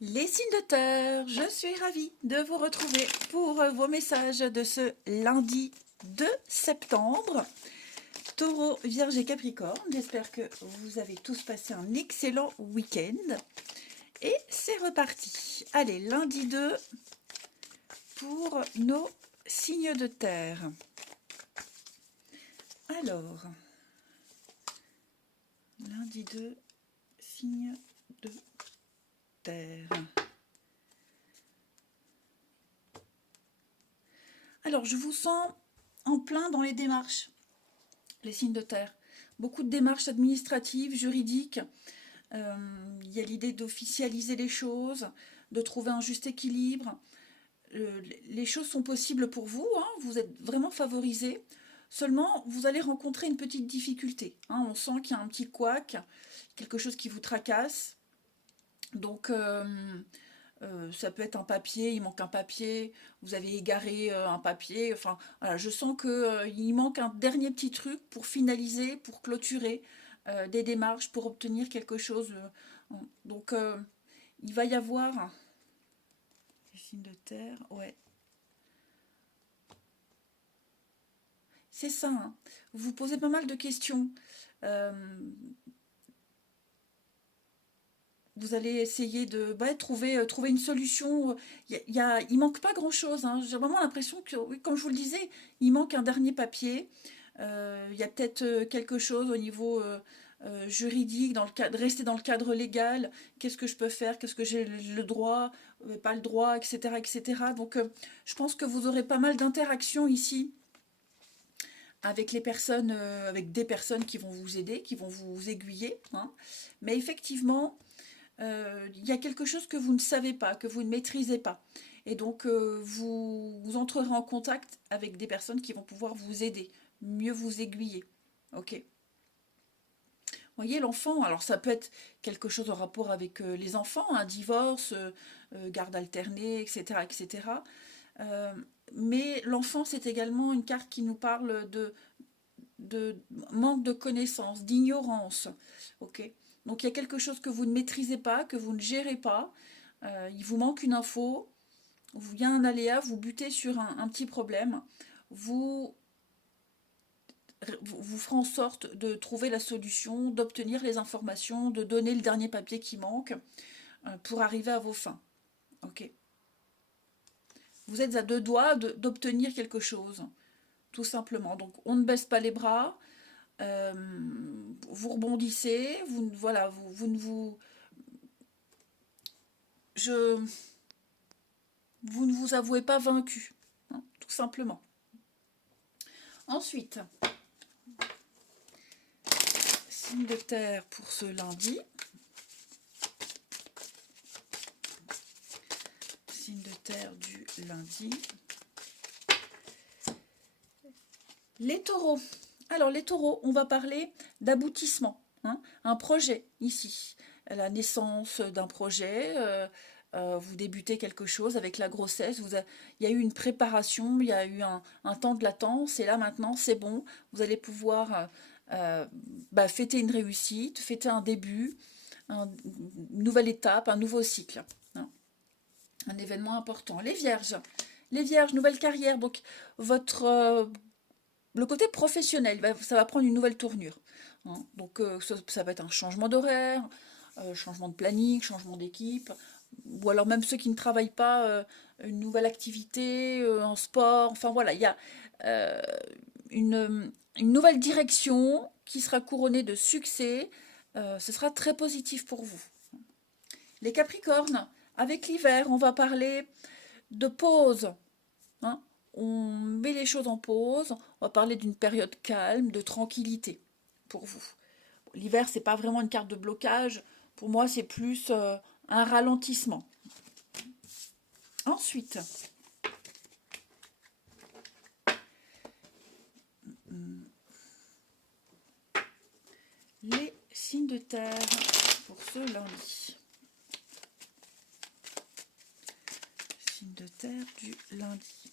Les signes de terre, je suis ravie de vous retrouver pour vos messages de ce lundi 2 septembre. Taureau, Vierge et Capricorne, j'espère que vous avez tous passé un excellent week-end. Et c'est reparti. Allez, lundi 2 pour nos signes de terre. Alors, lundi 2, signes de terre. Alors, je vous sens en plein dans les démarches, les signes de terre. Beaucoup de démarches administratives, juridiques. Il y a l'idée d'officialiser les choses, de trouver un juste équilibre. Les choses sont possibles pour vous, hein, vous êtes vraiment favorisé. Seulement, vous allez rencontrer une petite difficulté, hein. On sent qu'il y a un petit couac, quelque chose qui vous tracasse. Donc, ça peut être un papier, il manque un papier, vous avez égaré un papier. Enfin, voilà, je sens qu'il manque un dernier petit truc pour finaliser, pour clôturer des démarches, pour obtenir quelque chose. Donc, il va y avoir des signes de terre, ouais. C'est ça, hein. Vous vous posez pas mal de questions. Euh, vous allez essayer de trouver une solution. Il manque pas grand-chose, hein. J'ai vraiment l'impression que, oui, comme je vous le disais, il manque un dernier papier. Il y a peut-être quelque chose au niveau juridique, dans le cadre, rester dans le cadre légal. Qu'est-ce que je peux faire? Qu'est-ce que j'ai le droit, pas le droit, etc., etc. Donc, je pense que vous aurez pas mal d'interactions ici avec les personnes, avec des personnes qui vont vous aider, qui vont vous aiguiller, hein. Mais effectivement, il y a quelque chose que vous ne savez pas, que vous ne maîtrisez pas. Et donc, vous entrerez en contact avec des personnes qui vont pouvoir vous aider, mieux vous aiguiller. Ok. Vous voyez, l'enfant, alors ça peut être quelque chose en rapport avec les enfants, un divorce, garde alternée, etc., etc. Euh, mais l'enfant, c'est également une carte qui nous parle de manque de connaissances, d'ignorance. Ok. Donc il y a quelque chose que vous ne maîtrisez pas, que vous ne gérez pas. Il vous manque une info, il y a un aléa, vous butez sur un petit problème. Vous, vous ferez en sorte de trouver la solution, d'obtenir les informations, de donner le dernier papier qui manque pour arriver à vos fins. Ok. Vous êtes à deux doigts d'obtenir quelque chose, tout simplement. Donc on ne baisse pas les bras. Euh, vous rebondissez, voilà, vous ne vous, je, vous ne vous avouez pas vaincu, hein, tout simplement. Ensuite, signe de terre pour ce lundi. Signe de terre du lundi. Les taureaux. Alors les taureaux, on va parler d'aboutissement, hein, un projet ici. La naissance d'un projet, vous débutez quelque chose avec la grossesse, il y a eu une préparation, il y a eu un temps de latence, et là maintenant c'est bon, vous allez pouvoir fêter une réussite, fêter un début, une nouvelle étape, un nouveau cycle, hein, un événement important. Les vierges, nouvelle carrière, donc votre, le côté professionnel, ça va prendre une nouvelle tournure, hein. Donc ça va être un changement d'horaire, changement de planning, changement d'équipe, ou alors même ceux qui ne travaillent pas, une nouvelle activité, en sport. Enfin voilà, il y a euh, une nouvelle direction qui sera couronnée de succès. Ce sera très positif pour vous. Les Capricornes, avec l'hiver, on va parler de pause, hein. On met les choses en pause, on va parler d'une période calme, de tranquillité pour vous. L'hiver, c'est pas vraiment une carte de blocage, pour moi, c'est plus un ralentissement. Ensuite, les signes de terre pour ce lundi. Signes de terre du lundi.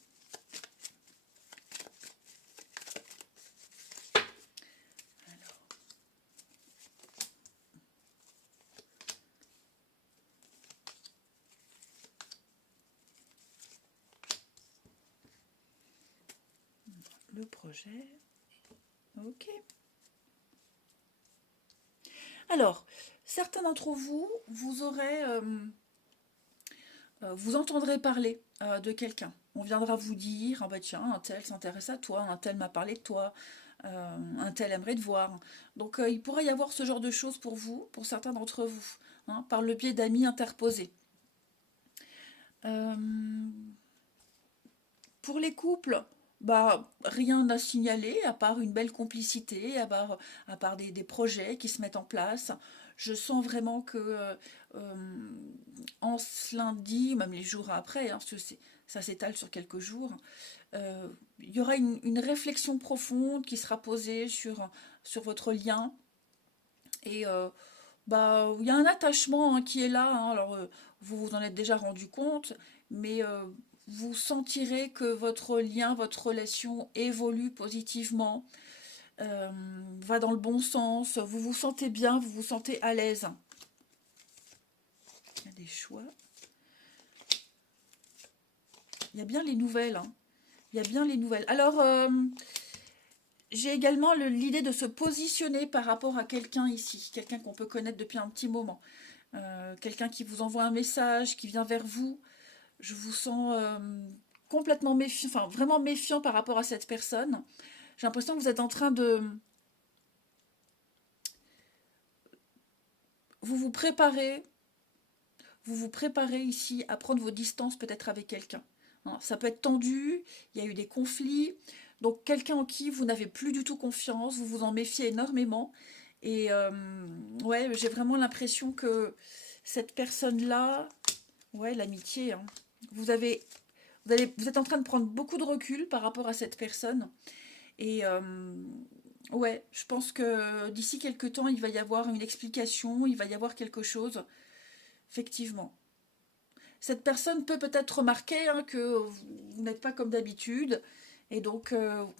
le projet. Ok. Alors, certains d'entre vous, vous entendrez parler de quelqu'un. On viendra vous dire, ah bah tiens, un tel s'intéresse à toi, un tel m'a parlé de toi, un tel aimerait te voir. Donc il pourrait y avoir ce genre de choses pour vous, pour certains d'entre vous, hein, par le biais d'amis interposés. Euh, pour les couples, bah, rien à signaler, à part une belle complicité, à part des projets qui se mettent en place. Je sens vraiment que en ce lundi, même les jours après, hein, parce que ça s'étale sur quelques jours, il y aura une réflexion profonde qui sera posée sur votre lien. Et bah, il y a un attachement, hein, qui est là, hein. Alors, vous vous en êtes déjà rendu compte, mais vous sentirez que votre lien, votre relation évolue positivement, euh, va dans le bon sens, vous vous sentez bien, vous vous sentez à l'aise. Il y a des choix. Il y a bien les nouvelles, hein. Il y a bien les nouvelles. Alors, j'ai également l'idée de se positionner par rapport à quelqu'un ici, quelqu'un qu'on peut connaître depuis un petit moment. Quelqu'un qui vous envoie un message, qui vient vers vous. Je vous sens complètement méfiant, enfin vraiment méfiant par rapport à cette personne. J'ai l'impression que vous êtes en train de... Vous vous préparez, vous vous préparez ici à prendre vos distances peut-être avec quelqu'un. Hein, ça peut être tendu, il y a eu des conflits, donc quelqu'un en qui vous n'avez plus du tout confiance, vous vous en méfiez énormément. Et ouais, j'ai vraiment l'impression que cette personne-là, ouais, l'amitié, hein, vous avez, vous êtes en train de prendre beaucoup de recul par rapport à cette personne. Et ouais, je pense que d'ici quelques temps, il va y avoir une explication, il va y avoir quelque chose, effectivement. Cette personne peut peut-être remarquer, hein, que vous n'êtes pas comme d'habitude. Et donc,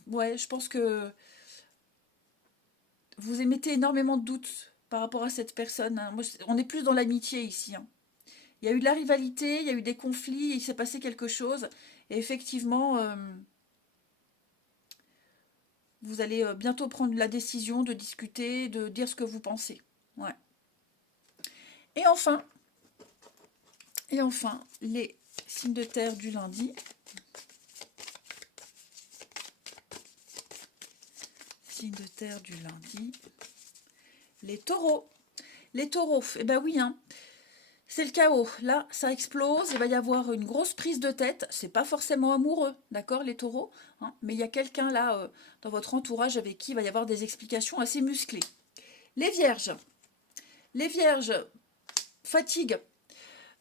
ouais, je pense que vous émettez énormément de doutes par rapport à cette personne, hein. Moi, on est plus dans l'amitié ici, hein. Il y a eu de la rivalité, il y a eu des conflits, il s'est passé quelque chose. Et effectivement, vous allez bientôt prendre la décision de discuter, de dire ce que vous pensez. Ouais. Et enfin, et enfin, les signes de terre du lundi. Signes de terre du lundi. Les taureaux. Les taureaux, eh ben oui, hein. C'est le chaos. Là, ça explose. Il va y avoir une grosse prise de tête. C'est pas forcément amoureux, d'accord, les taureaux, hein, mais il y a quelqu'un là dans votre entourage avec qui il va y avoir des explications assez musclées. Les vierges. Les vierges, fatigue.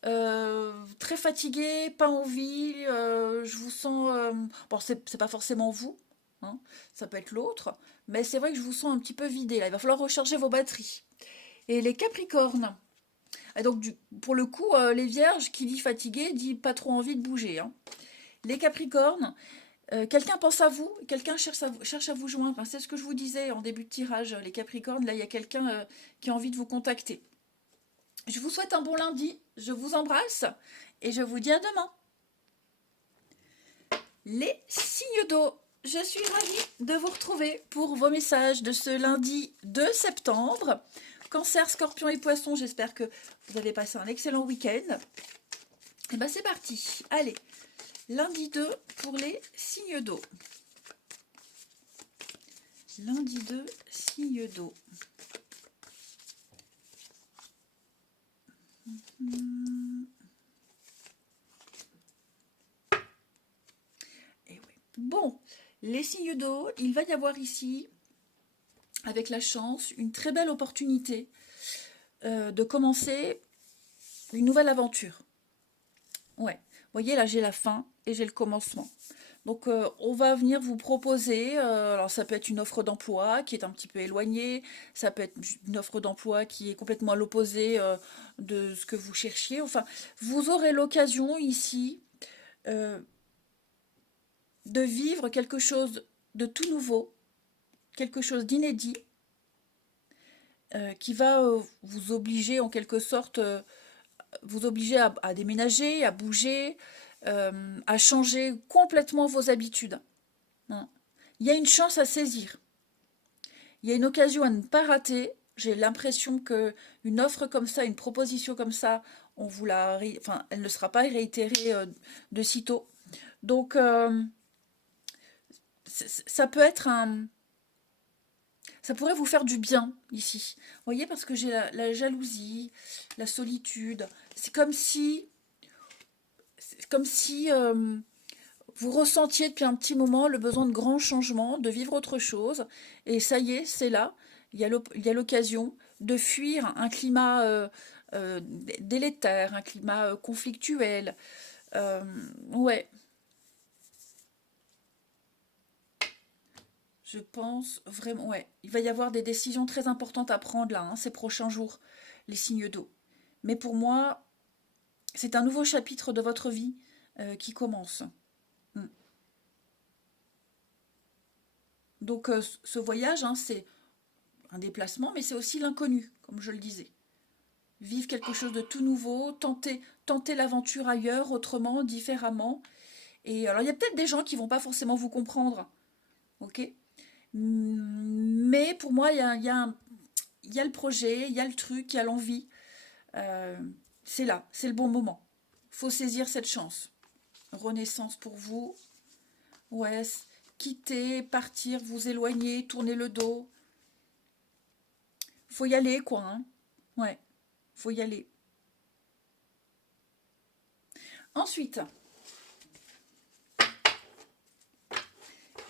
Très fatigué, pas envie. Je vous sens. Bon, c'est pas forcément vous, hein, ça peut être l'autre. Mais c'est vrai que je vous sens un petit peu vidé là. Il va falloir recharger vos batteries. Et les capricornes. Et donc, pour le coup, les vierges, qui dit fatigué, dit pas trop envie de bouger, hein. Les capricornes, quelqu'un pense à vous, quelqu'un cherche à vous joindre, hein. C'est ce que je vous disais en début de tirage, les capricornes. Là, il y a quelqu'un qui a envie de vous contacter. Je vous souhaite un bon lundi, je vous embrasse et je vous dis à demain. Les signes d'eau, je suis ravie de vous retrouver pour vos messages de ce lundi 2 septembre. Cancer, Scorpion et Poisson, j'espère que vous avez passé un excellent week-end. Et bien c'est parti, allez, lundi 2 pour les signes d'eau. Lundi 2, signes d'eau. Et oui. Bon, les signes d'eau, il va y avoir ici, avec la chance, une très belle opportunité de commencer une nouvelle aventure. Ouais, vous voyez, là j'ai la fin et j'ai le commencement. Donc on va venir vous proposer, alors ça peut être une offre d'emploi qui est un petit peu éloignée, ça peut être une offre d'emploi qui est complètement à l'opposé de ce que vous cherchiez. Enfin, vous aurez l'occasion ici euh, de vivre quelque chose de tout nouveau, quelque chose d'inédit, qui va vous obliger en quelque sorte, vous obliger à déménager, à bouger, à changer complètement vos habitudes, hein. il y a une chance à saisir. Il y a une occasion à ne pas rater. J'ai l'impression que une offre comme ça, une proposition comme ça, on vous enfin, elle ne sera pas réitérée de sitôt. Donc, ça peut être ça pourrait vous faire du bien ici. Vous voyez, parce que j'ai la jalousie, la solitude. C'est comme si vous ressentiez depuis un petit moment le besoin de grands changements, de vivre autre chose. Et ça y est, c'est là. Il y a l'occasion de fuir un climat délétère, un climat conflictuel. Euh, ouais, je pense vraiment. Ouais, il va y avoir des décisions très importantes à prendre là, hein, ces prochains jours, les signes d'eau. Mais pour moi, c'est un nouveau chapitre de votre vie qui commence. Mm. Donc, ce voyage, hein, c'est un déplacement, mais c'est aussi l'inconnu, comme je le disais. Vivre quelque chose de tout nouveau, tenter l'aventure ailleurs, autrement, différemment. Et alors, il y a peut-être des gens qui vont pas forcément vous comprendre, ok? Mais pour moi, il y a le projet, il y a le truc, il y a l'envie. Euh, c'est là, c'est le bon moment. Faut saisir cette chance. Renaissance pour vous. Ouais, quitter, partir, vous éloigner, tourner le dos. Faut y aller, quoi, hein. Ouais, faut y aller. Ensuite,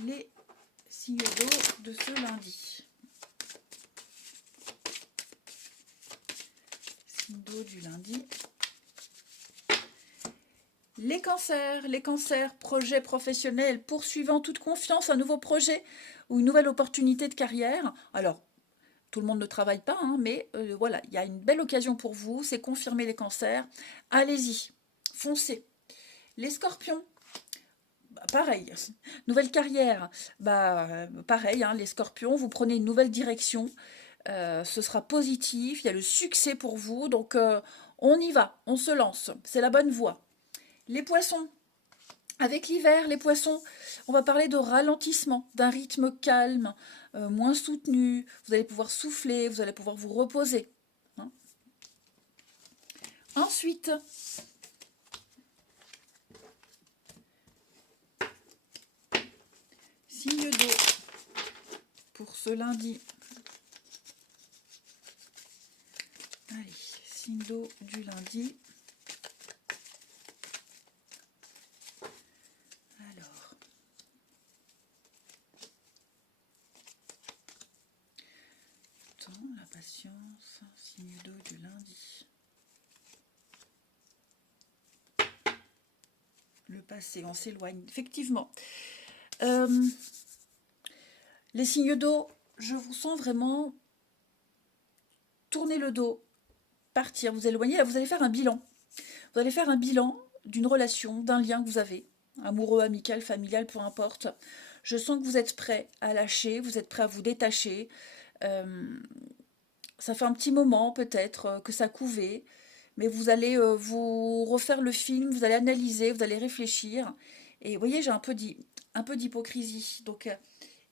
les signes d'eau de ce lundi. Signe d'eau du lundi. Les cancers, projets professionnels, poursuivant toute confiance, un nouveau projet ou une nouvelle opportunité de carrière. Alors, tout le monde ne travaille pas, hein, mais voilà, il y a une belle occasion pour vous, c'est confirmer les cancers. Allez-y, foncez. Les scorpions, bah, pareil, nouvelle carrière, bah, pareil, hein, les scorpions, vous prenez une nouvelle direction, ce sera positif, il y a le succès pour vous, donc on y va, on se lance, c'est la bonne voie. Les poissons, avec l'hiver, les poissons, on va parler de ralentissement, d'un rythme calme, moins soutenu, vous allez pouvoir souffler, vous allez pouvoir vous reposer, hein. Ensuite, signe d'eau pour ce lundi. Allez, signe d'eau du lundi. Alors, temps, la patience, signe d'eau du lundi. Le passé, on s'éloigne. Effectivement. Les signes d'eau, je vous sens vraiment tourner le dos, partir, vous éloigner. Là, vous allez faire un bilan. Vous allez faire un bilan d'une relation, d'un lien que vous avez, amoureux, amical, familial, peu importe. Je sens que vous êtes prêt à lâcher, vous êtes prêt à vous détacher. Euh, Ça fait un petit moment peut-être que ça couvait, mais vous allez vous refaire le film, vous allez analyser, vous allez réfléchir. Et vous voyez, j'ai un peu d'hypocrisie. Donc,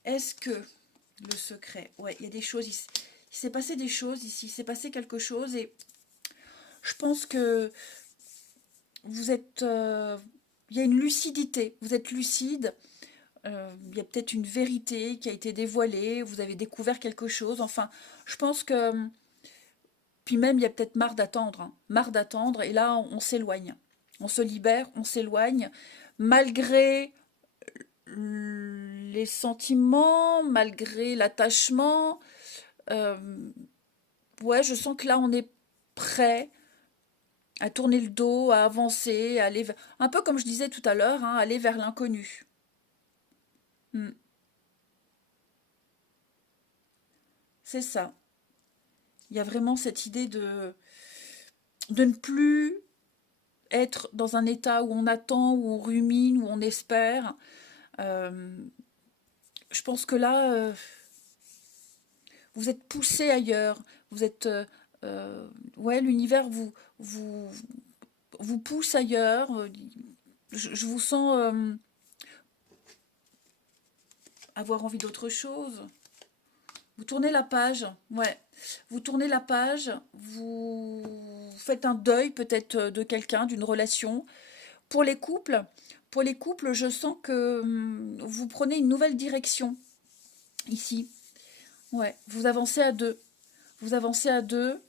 est-ce que le secret, ouais, il y a des choses, il s'est passé des choses ici, il s'est passé quelque chose, et je pense que vous êtes, il y a une lucidité, vous êtes lucide, il y a peut-être une vérité qui a été dévoilée, vous avez découvert quelque chose, enfin, je pense que puis même, il y a peut-être marre d'attendre, hein. Marre d'attendre, et là, on s'éloigne. On se libère, on s'éloigne, malgré les sentiments, malgré l'attachement. Euh, ouais, je sens que là, on est prêt à tourner le dos, à avancer, à aller un peu comme je disais tout à l'heure, hein, aller vers l'inconnu. Hmm, c'est ça. Il y a vraiment cette idée de ne plus être dans un état où on attend, où on rumine, où on espère. Euh, je pense que là, vous êtes poussé ailleurs. Vous êtes, ouais, l'univers vous, vous pousse ailleurs. Je vous sens avoir envie d'autre chose. Vous tournez la page, ouais. Vous tournez la page, vous faites un deuil peut-être de quelqu'un, d'une relation. Pour les couples, je sens que vous prenez une nouvelle direction ici. Ouais, vous avancez à deux. Vous avancez à deux.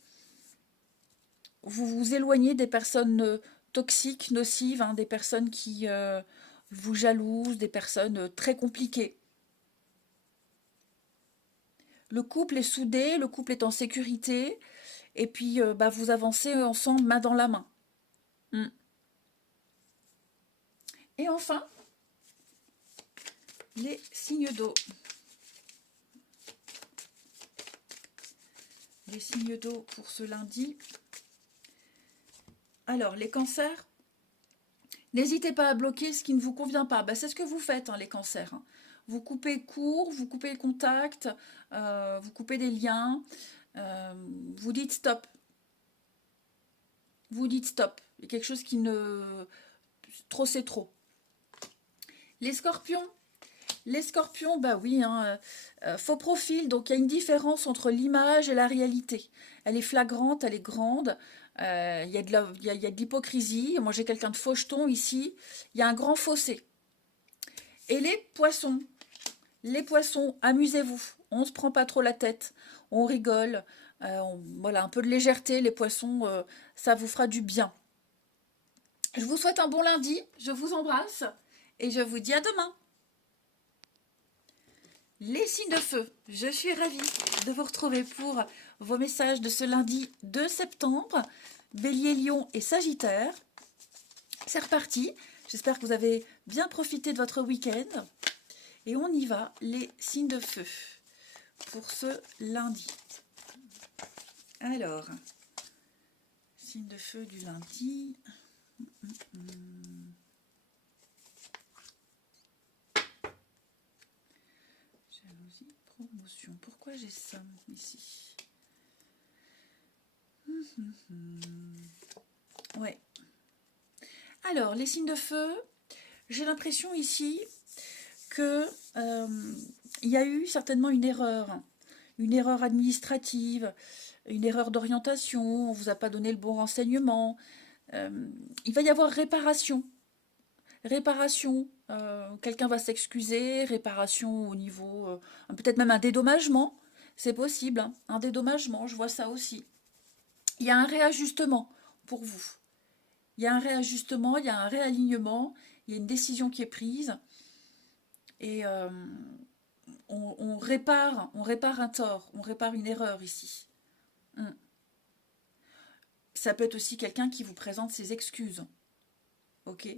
Vous vous éloignez des personnes toxiques, nocives, hein, des personnes qui vous jalousent, des personnes très compliquées. Le couple est soudé, le couple est en sécurité, et puis bah, vous avancez ensemble main dans la main. Mm. Et enfin, les signes d'eau. Les signes d'eau pour ce lundi. Alors, les cancers, n'hésitez pas à bloquer ce qui ne vous convient pas. Bah, c'est ce que vous faites, hein, les cancers. Hein. Vous coupez court, vous coupez le contact, vous coupez des liens, vous dites stop. Vous dites stop. Il y a quelque chose qui ne... Trop, c'est trop. Les scorpions, bah oui, hein, faux profil, donc il y a une différence entre l'image et la réalité. Elle est flagrante, elle est grande, il y a de l'hypocrisie. Moi j'ai quelqu'un de faucheton ici, il y a un grand fossé. Et les poissons, amusez-vous, on ne se prend pas trop la tête, on rigole, voilà, un peu de légèreté, les poissons, ça vous fera du bien. Je vous souhaite un bon lundi, je vous embrasse et je vous dis à demain. Les signes de feu, je suis ravie de vous retrouver pour vos messages de ce lundi 2 septembre. Bélier, Lion et Sagittaire. C'est reparti. J'espère que vous avez bien profité de votre week-end. Et on y va, les signes de feu pour ce lundi. Alors, signes de feu du lundi. Jalousie, promotion. Pourquoi j'ai ça ici? Ouais. Alors, les signes de feu, j'ai l'impression ici que il y a eu certainement une erreur administrative, une erreur d'orientation, on ne vous a pas donné le bon renseignement. Il va y avoir réparation. Quelqu'un va s'excuser, réparation au niveau, peut-être même un dédommagement, c'est possible, hein, un dédommagement, je vois ça aussi. Il y a un réajustement pour vous. Il y a un réajustement, il y a un réalignement, il y a une décision qui est prise et on répare un tort, on répare une erreur ici. Ça peut être aussi quelqu'un qui vous présente ses excuses. Ok ?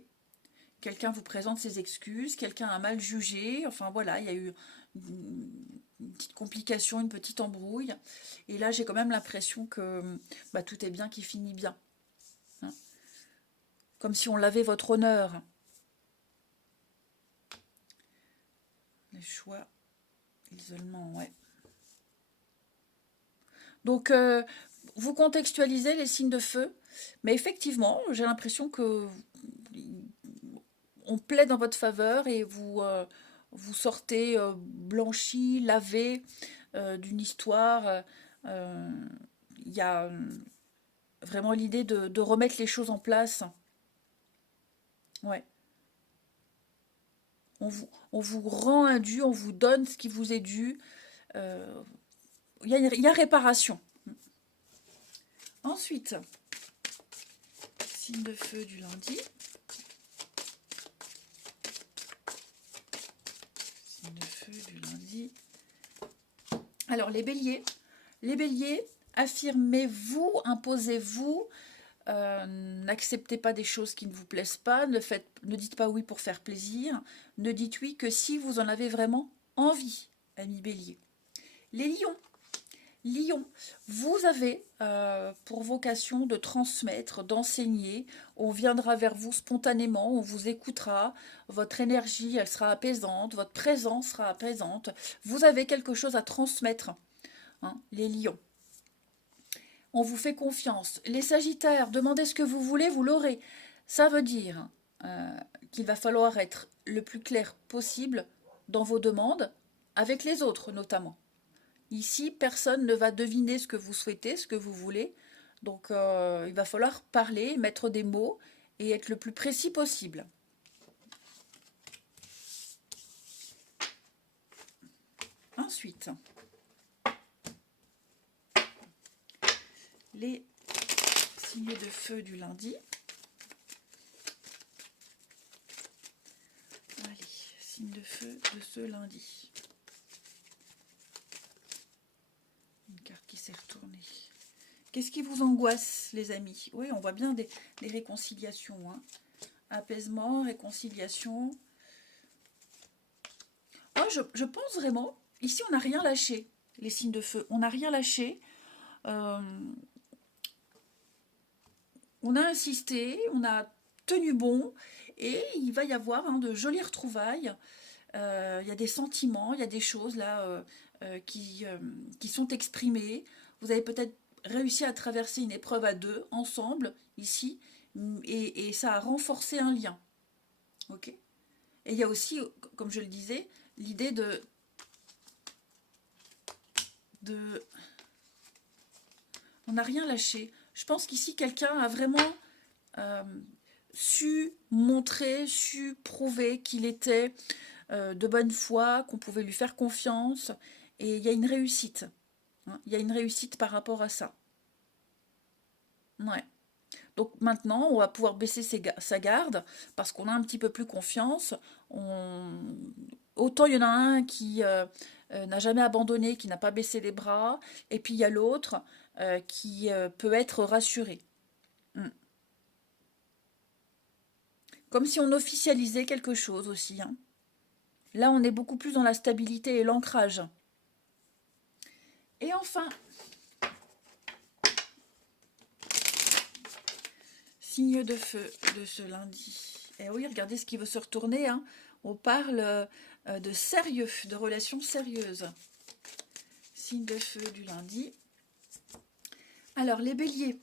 Quelqu'un vous présente ses excuses, quelqu'un a mal jugé, enfin voilà, il y a eu une petite complication, une petite embrouille. Et là, j'ai quand même l'impression que bah, tout est bien qui finit bien. Hein, comme si on lavait votre honneur. Les choix, l'isolement, ouais. Donc, vous contextualisez les signes de feu, mais effectivement, j'ai l'impression que on plaide dans votre faveur et vous sortez blanchi, lavé d'une histoire. Il y a vraiment l'idée de remettre les choses en place. Ouais. On vous rend un dû, on vous donne ce qui vous est dû. Il y a réparation. Ensuite, signe de feu du lundi. Signe de feu du lundi. Alors, les béliers, affirmez-vous, imposez-vous, n'acceptez pas des choses qui ne vous plaisent pas, ne dites pas oui pour faire plaisir, ne dites oui que si vous en avez vraiment envie, amis béliers. Les lions, vous avez pour vocation de transmettre, d'enseigner, on viendra vers vous spontanément, on vous écoutera, votre énergie, elle sera apaisante, votre présence sera apaisante, vous avez quelque chose à transmettre, hein, les lions. On vous fait confiance. Les sagittaires, demandez ce que vous voulez, vous l'aurez. Ça veut dire qu'il va falloir être le plus clair possible dans vos demandes, avec les autres notamment. Ici, personne ne va deviner ce que vous souhaitez, ce que vous voulez. Donc, il va falloir parler, mettre des mots et être le plus précis possible. Ensuite, les signes de feu du lundi. Allez, signe de feu de ce lundi. Une carte qui s'est retournée. Qu'est-ce qui vous angoisse, les amis? Oui, on voit bien des réconciliations. Hein. Apaisement, réconciliation. Oh, je pense vraiment, ici on n'a rien lâché, les signes de feu. On n'a rien lâché. Euh, on a insisté, on a tenu bon. Et il va y avoir de jolies retrouvailles. Il y a des sentiments, il y a des choses là qui sont exprimées. Vous avez peut-être réussi à traverser une épreuve à deux, ensemble, ici, et ça a renforcé un lien. Ok. Et il y a aussi, comme je le disais, l'idée de... On n'a rien lâché. Je pense qu'ici, quelqu'un a vraiment su montrer, su prouver qu'il était de bonne foi, qu'on pouvait lui faire confiance. Et il y a une réussite. Hein. Il y a une réussite par rapport à ça. Ouais. Donc maintenant, on va pouvoir baisser sa garde parce qu'on a un petit peu plus confiance. Autant il y en a un qui n'a jamais abandonné, qui n'a pas baissé les bras, et puis il y a l'autre qui peut être rassuré. Mm. Comme si on officialisait quelque chose aussi. Hein. Là, on est beaucoup plus dans la stabilité et l'ancrage. Et enfin, signe de feu de ce lundi. Et oui, regardez ce qui veut se retourner. Hein. On parle de sérieux, de relations sérieuses. Signe de feu du lundi. Alors, les béliers.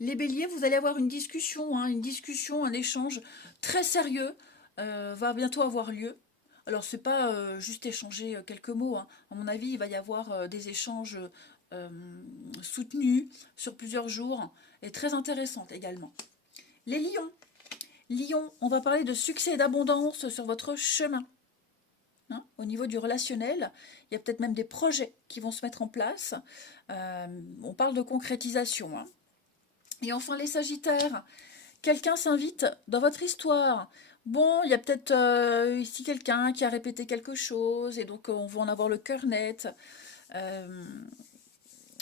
Les béliers, vous allez avoir une discussion, un échange très sérieux va bientôt avoir lieu. Alors, c'est pas juste échanger quelques mots. Hein. À mon avis, il va y avoir des échanges soutenus sur plusieurs jours et très intéressantes également. Les lions. Lion, on va parler de succès et d'abondance sur votre chemin. Hein, au niveau du relationnel, il y a peut-être même des projets qui vont se mettre en place. On parle de concrétisation. Hein. Et enfin, les sagittaires. Quelqu'un s'invite dans votre histoire. Bon, il y a peut-être ici quelqu'un qui a répété quelque chose et donc on va en avoir le cœur net.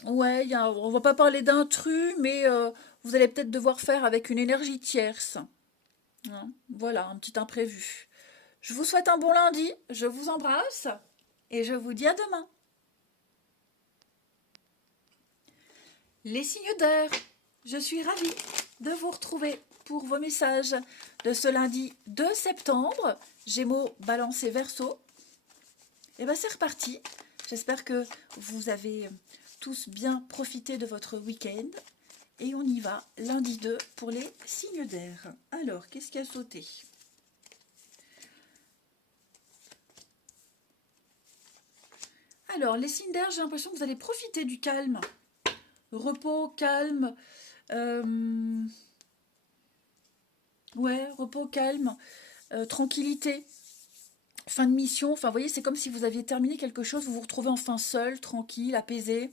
Ouais, on va pas parler d'intrus, mais vous allez peut-être devoir faire avec une énergie tierce. Hein, voilà, un petit imprévu. Je vous souhaite un bon lundi, je vous embrasse et je vous dis à demain. Les signes d'air, je suis ravie de vous retrouver pour vos messages de ce lundi 2 septembre. Gémeaux, Balance et Verseau. Et bien c'est reparti. J'espère que vous avez tous bien profité de votre week-end. Et on y va, lundi 2 pour les signes d'air. Alors, qu'est-ce qui a sauté ? Alors, les signes d'air, j'ai l'impression que vous allez profiter du calme. Repos, calme. Ouais, repos, calme. Tranquillité. Fin de mission. Enfin, vous voyez, c'est comme si vous aviez terminé quelque chose. Vous vous retrouvez enfin seul, tranquille, apaisé.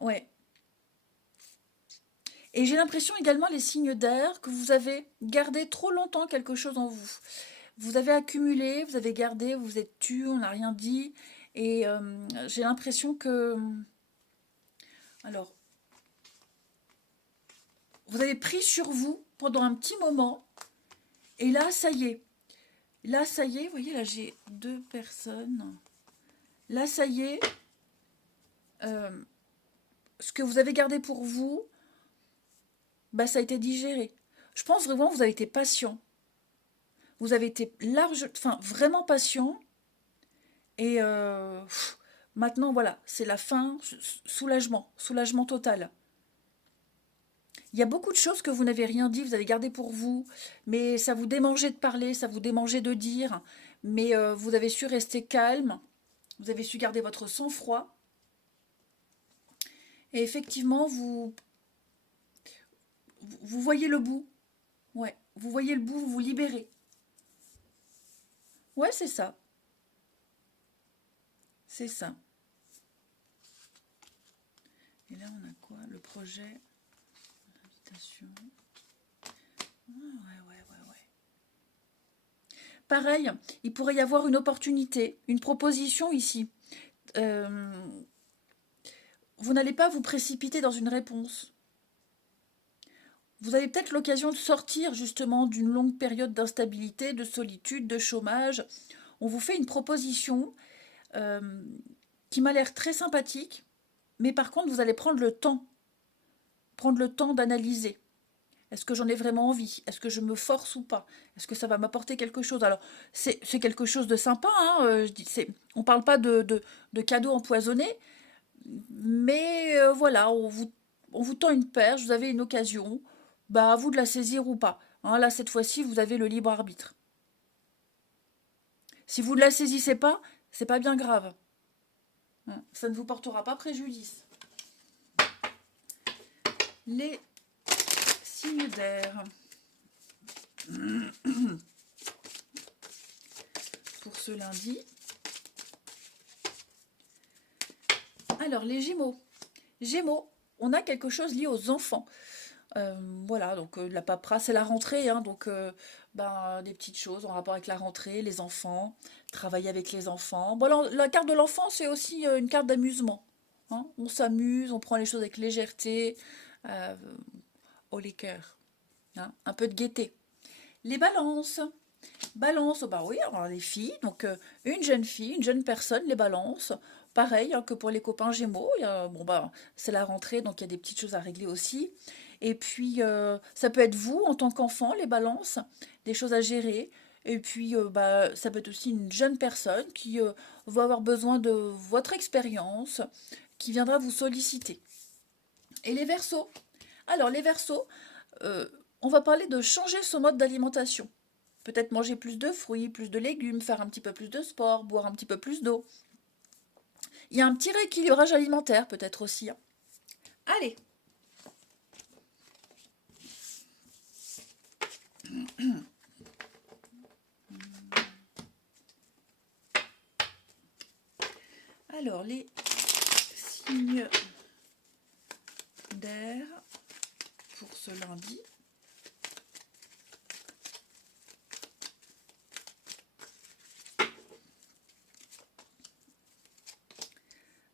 Ouais. Et j'ai l'impression également, les signes d'air, que vous avez gardé trop longtemps quelque chose en vous. Vous avez accumulé, vous avez gardé, vous vous êtes tu, on n'a rien dit. Et j'ai l'impression que... Alors, vous avez pris sur vous pendant un petit moment. Et là, ça y est. Là, ça y est, vous voyez, là, j'ai 2 personnes. Là, ça y est. Ce que vous avez gardé pour vous, bah, ça a été digéré. Je pense vraiment que vous avez été patient. Vous avez été vraiment patient. Et maintenant, voilà, c'est la fin. Soulagement total. Il y a beaucoup de choses que vous n'avez rien dit, vous avez gardé pour vous, mais ça vous démangeait de parler, ça vous démangeait de dire, mais vous avez su rester calme, Vous avez su garder votre sang-froid. Et effectivement, vous voyez le bout. Ouais, vous voyez le bout, vous vous libérez. Ouais, c'est ça. C'est ça. Et là, on a quoi? Le projet, l'invitation. Ouais, ouais, ouais, ouais. Pareil, il pourrait y avoir une opportunité, une proposition ici. Euh, vous n'allez pas vous précipiter dans une réponse. Vous avez peut-être l'occasion de sortir justement d'une longue période d'instabilité, de solitude, de chômage. On vous fait une proposition euh, qui m'a l'air très sympathique, mais par contre, vous allez prendre le temps d'analyser. Est-ce que j'en ai vraiment envie? Est-ce que je me force ou pas? Est-ce que ça va m'apporter quelque chose? Alors, c'est quelque chose de sympa, hein, on ne parle pas de cadeaux empoisonnés, mais voilà, on vous tend une perche, vous avez une occasion, bah à vous de la saisir ou pas. Hein, là, cette fois-ci, vous avez le libre arbitre. Si vous ne la saisissez pas, c'est pas bien grave. Hein, ça ne vous portera pas préjudice. Les signes d'air. Pour ce lundi. Alors, les Gémeaux. Gémeaux, on a quelque chose lié aux enfants. Voilà, donc la paperasse, c'est la rentrée, hein, donc des petites choses en rapport avec la rentrée, les enfants, travailler avec les enfants. Bon, la carte de l'enfant, c'est aussi une carte d'amusement. Hein. On s'amuse, on prend les choses avec légèreté, euh, au liqueur, hein, un peu de gaieté. Les balances. Balance, oh bah oui, alors les filles, donc une jeune fille, une jeune personne, les balances. Pareil hein, que pour les copains Gémeaux, bon bah c'est la rentrée, donc il y a des petites choses à régler aussi. Et puis ça peut être vous en tant qu'enfant, les balances, des choses à gérer. Et puis ça peut être aussi une jeune personne qui va avoir besoin de votre expérience, qui viendra vous solliciter. Et les Verseaux. Alors les Verseaux, euh, on va parler de changer son mode d'alimentation. Peut-être manger plus de fruits, plus de légumes, faire un petit peu plus de sport, boire un petit peu plus d'eau. Il y a un petit rééquilibrage alimentaire peut-être aussi. Hein. Allez. Alors, les signes d'air pour ce lundi.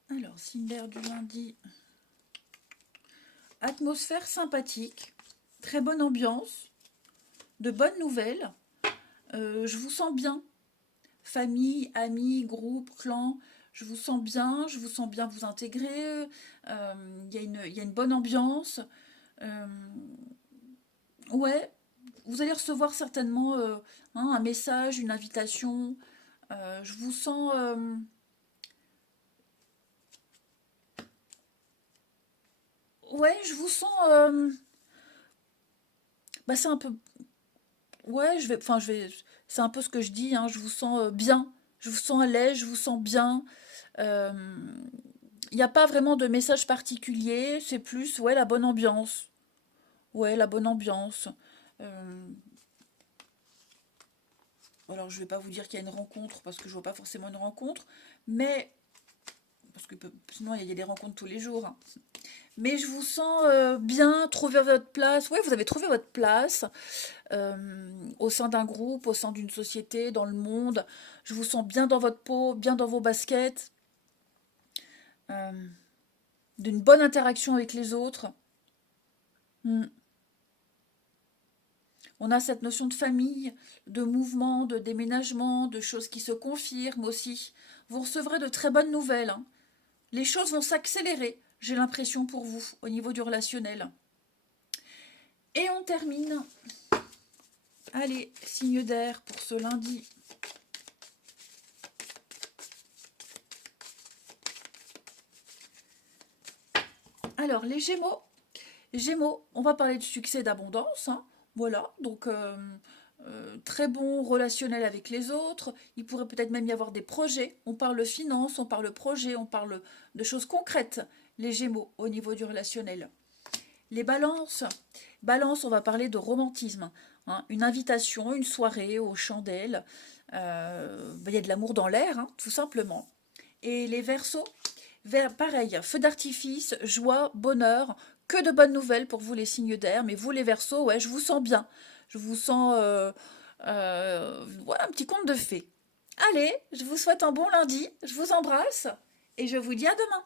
Alors, signe d'air du lundi. Atmosphère sympathique, très bonne ambiance, de bonnes nouvelles. Je vous sens bien. Famille, amis, groupe, clan, je vous sens bien vous intégrer. Il y a une bonne ambiance. Euh, ouais, vous allez recevoir certainement hein, un message, une invitation. Je vous sens. Ouais, je vous sens. C'est un peu. Ouais, je vais. Enfin, je vais. C'est un peu ce que je dis. Hein, je vous sens bien. Je vous sens à l'aise. Je vous sens bien. Euh, Il n'y a pas vraiment de message particulier. C'est plus, ouais, la bonne ambiance. Ouais, la bonne ambiance. Euh, alors, je vais pas vous dire qu'il y a une rencontre parce que je vois pas forcément une rencontre, mais parce que sinon il y a des rencontres tous les jours. Hein. Mais je vous sens bien, trouver votre place. Ouais, vous avez trouvé votre place au sein d'un groupe, au sein d'une société, dans le monde. Je vous sens bien dans votre peau, bien dans vos baskets, euh, d'une bonne interaction avec les autres. Hmm. On a cette notion de famille, de mouvement, de déménagement, de choses qui se confirment aussi. Vous recevrez de très bonnes nouvelles. Hein. Les choses vont s'accélérer, j'ai l'impression pour vous, au niveau du relationnel. Et on termine. Allez, signe d'air pour ce lundi. Alors, les Gémeaux. Gémeaux, on va parler de succès et d'abondance. Hein. Voilà, donc très bon relationnel avec les autres. Il pourrait peut-être même y avoir des projets. On parle finance, on parle projet, on parle de choses concrètes, les Gémeaux, au niveau du relationnel. Les balances. Balance, on va parler de romantisme, hein. Une invitation, une soirée aux chandelles. Il y a de l'amour dans l'air, hein, tout simplement. Et les Verseaux, pareil, feu d'artifice, joie, bonheur, que de bonnes nouvelles pour vous les signes d'air. Mais vous les Verseaux, ouais, je vous sens bien. Je vous sens, voilà, un petit conte de fées. Allez, je vous souhaite un bon lundi, je vous embrasse et je vous dis à demain.